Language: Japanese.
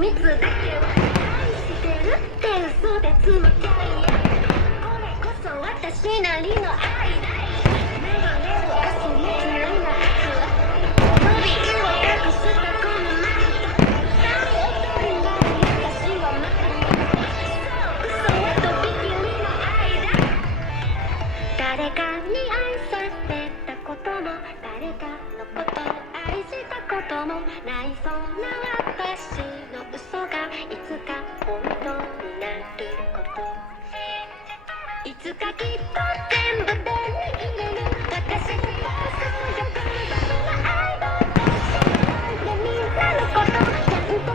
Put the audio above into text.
密だけは愛してるって嘘でつむきゃいや、これこそ私なりの愛だ。流れを明日につらなく伸びを隠したこのマント、大人が私はまだ嘘はとびきりの愛だ。誰かに愛されたことも誰かのことを愛したこともないそんな私の嘘がいつか本当になること、いつかきっと全部手に入れる。私の想像力バカな愛を出しでみんなのことちゃんと